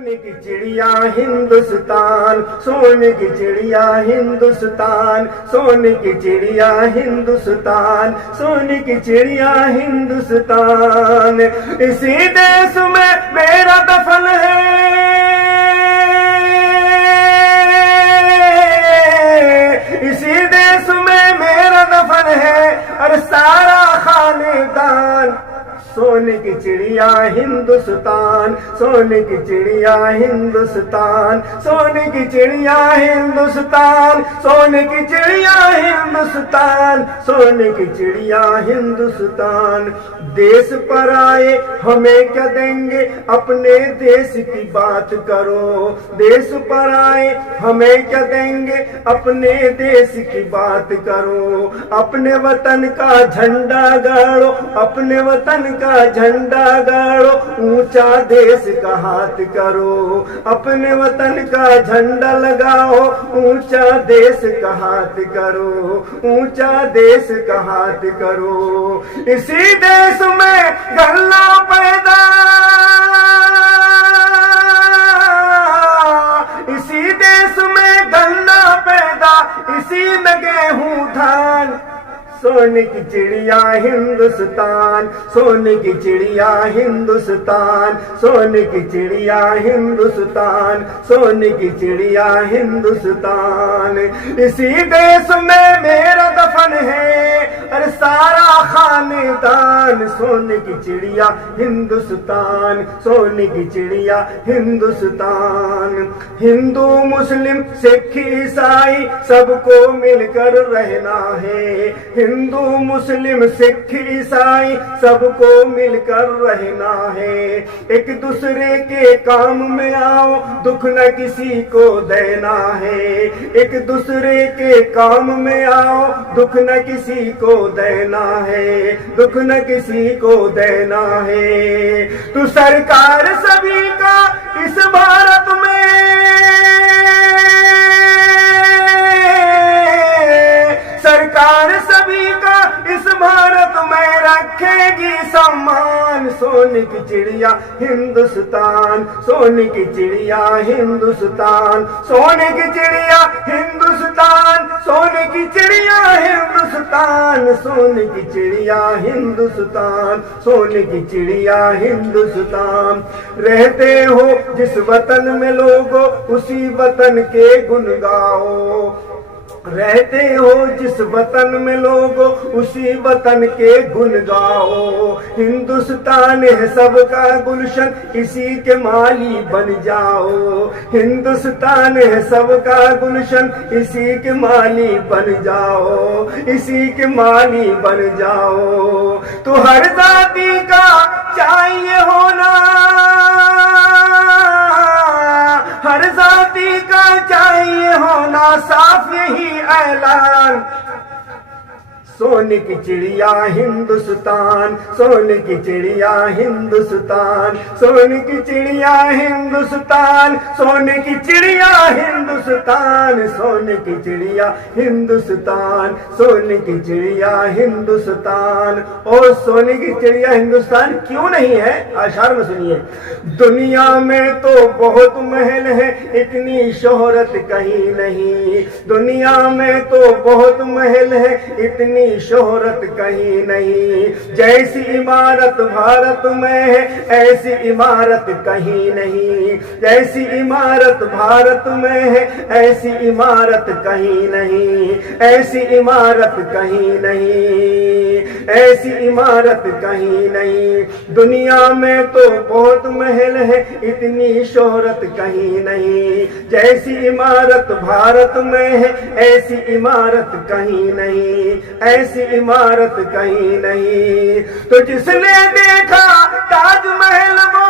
सोने की चिड़िया हिंदुस्तान, सोने की चिड़िया हिंदुस्तान, सोने की चिड़िया हिंदुस्तान, सोने की चिड़िया हिंदुस्तान। इसी देश में मेरा दफन है, इसी देश में मेरा दफन है और सारा खानदान। सोने की चिड़िया हिंदुस्तान, सोने की चिड़िया हिंदुस्तान, सोने की चिड़िया हिंदुस्तान, सोने की चिड़िया हिंदुस्तान, सोने की चिड़िया हिंदुस्तान। देश पर आए हमें क्या देंगे, अपने देश की बात करो। देश पर आए हमें क्या देंगे, अपने देश की बात करो। अपने वतन का झंडा गाड़ो, अपने वतन का झंडा गाड़ो, ऊंचा देश का हाथ करो। अपने वतन का झंडा लगाओ, ऊंचा देश का हाथ करो, ऊंचा देश का हाथ करो। इसी देश में गन्ना पैदा, इसी देश में गन्ना पैदा, इसी में गेहूं धान। सोने की चिड़िया हिंदुस्तान, सोने की चिड़िया हिंदुस्तान, सोने की चिड़िया हिंदुस्तान, सोने की चिड़िया हिंदुस्तान। इसी देश में मेरा दफन है और सारा खानदान। सोने की चिड़िया हिंदुस्तान, सोने की चिड़िया हिंदुस्तान। हिंदू मुस्लिम सिख ईसाई सबको मिलकर रहना है। हिंदू मुस्लिम सिख ईसाई सबको मिलकर रहना है। एक दूसरे के काम में आओ, दुख न किसी को देना है। एक दूसरे के काम में आओ, दुख न किसी को देना है, दुख न किसी को देना है। तू सरकार सभी का इस भारत में, सरकार सभी का इस भारत में रखेगी सम्मान। सोने की चिड़िया हिंदुस्तान, सोने की चिड़िया हिंदुस्तान, सोने की चिड़िया हिंदुस्तान, सोने की चिड़िया हिंदुस्तान, सोने की चिड़िया हिंदुस्तान, सोने की चिड़िया हिंदुस्तान। रहते हो जिस वतन में लोगो, उसी वतन के गुण गाओ। रहते हो जिस वतन में लोगो, उसी वतन के गुण गाओ। हिंदुस्तान है सबका गुलशन, इसी के माली बन जाओ। हिंदुस्तान है सबका गुलशन, इसी के माली बन जाओ, इसी के माली बन जाओ। तो हर जाति का चाहिए होना, हर जाति का चाहिए होना साफ यही ऐलान। सोने की चिड़िया हिंदुस्तान, सोने की चिड़िया हिंदुस्तान, सोने की चिड़िया हिंदुस्तान, सोने की चिड़िया हिंदुस्तान, सोने की चिड़िया हिंदुस्तान, सोने की चिड़िया हिंदुस्तान। और सोने की चिड़िया हिंदुस्तान क्यों नहीं है, अशार में सुनिए। दुनिया में तो बहुत महल है, इतनी शोहरत कहीं नहीं। दुनिया में तो बहुत महल है, इतनी शोहरत कहीं नहीं। जैसी इमारत भारत में है, ऐसी इमारत कहीं नहीं। जैसी इमारत भारत में है, ऐसी इमारत कहीं नहीं। ऐसी इमारत कहीं नहीं, ऐसी इमारत कहीं नहीं। दुनिया में तो बहुत महल है, इतनी शोहरत कहीं नहीं। जैसी इमारत भारत में है, ऐसी इमारत कहीं नहीं, ऐसी इमारत कहीं नहीं। तो जिसने देखा ताजमहल वो,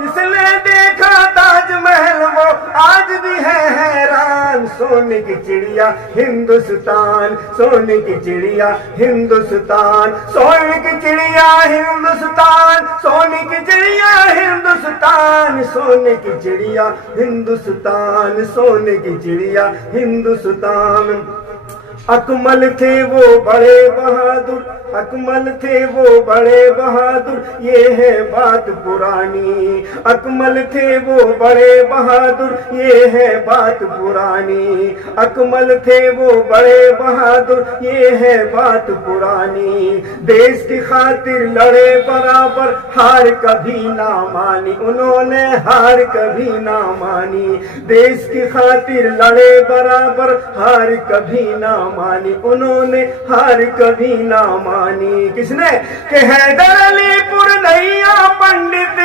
जिसने देखा ताजमहल वो आज भी है हैरान। सोने की चिड़िया हिंदुस्तान, सोने की चिड़िया हिंदुस्तान, सोने की चिड़िया हिंदुस्तान, सोने की चिड़िया हिंदुस्तान, सोने की चिड़िया हिंदुस्तान, सोने की चिड़िया हिंदुस्तान। अकमल थे वो बड़े बहादुर, अकमल थे वो बड़े बहादुर, ये है बात पुरानी। अकमल थे वो बड़े बहादुर, ये है बात पुरानी। अकमल थे वो बड़े बहादुर, ये है बात पुरानी। देश की खातिर लड़े बराबर, हार कभी ना मानी उन्होंने, हार कभी ना मानी। देश की खातिर लड़े बराबर, हार कभी ना मानी उन्होंने, हार कभी ना मानी। किसने? कि हैदर अली पुरनैया पंडित,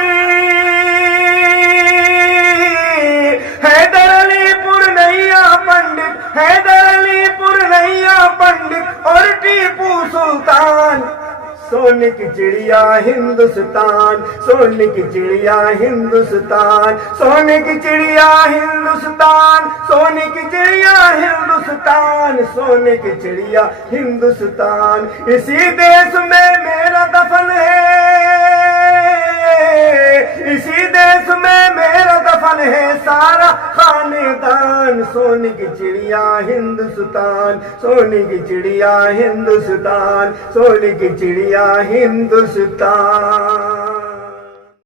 हैदर अली पुरनैया पंडित, हैदर अली पुरनैया पंडित और टीपू सुल्तान। सोने की चिड़िया हिंदुस्तान, सोने की चिड़िया हिंदुस्तान, सोने की चिड़िया हिंदुस्तान, सोने की चिड़िया हिंदुस्तान, सोने की चिड़िया हिंदुस्तान। इसी देश में मेरा दफन है, इसी देश में मेरा दफन है सारा खानेदान। सोने की चिड़िया हिंदुस्तान, सोने की चिड़िया हिंदुस्तान, सोने की चिड़िया हिंदुस्तान।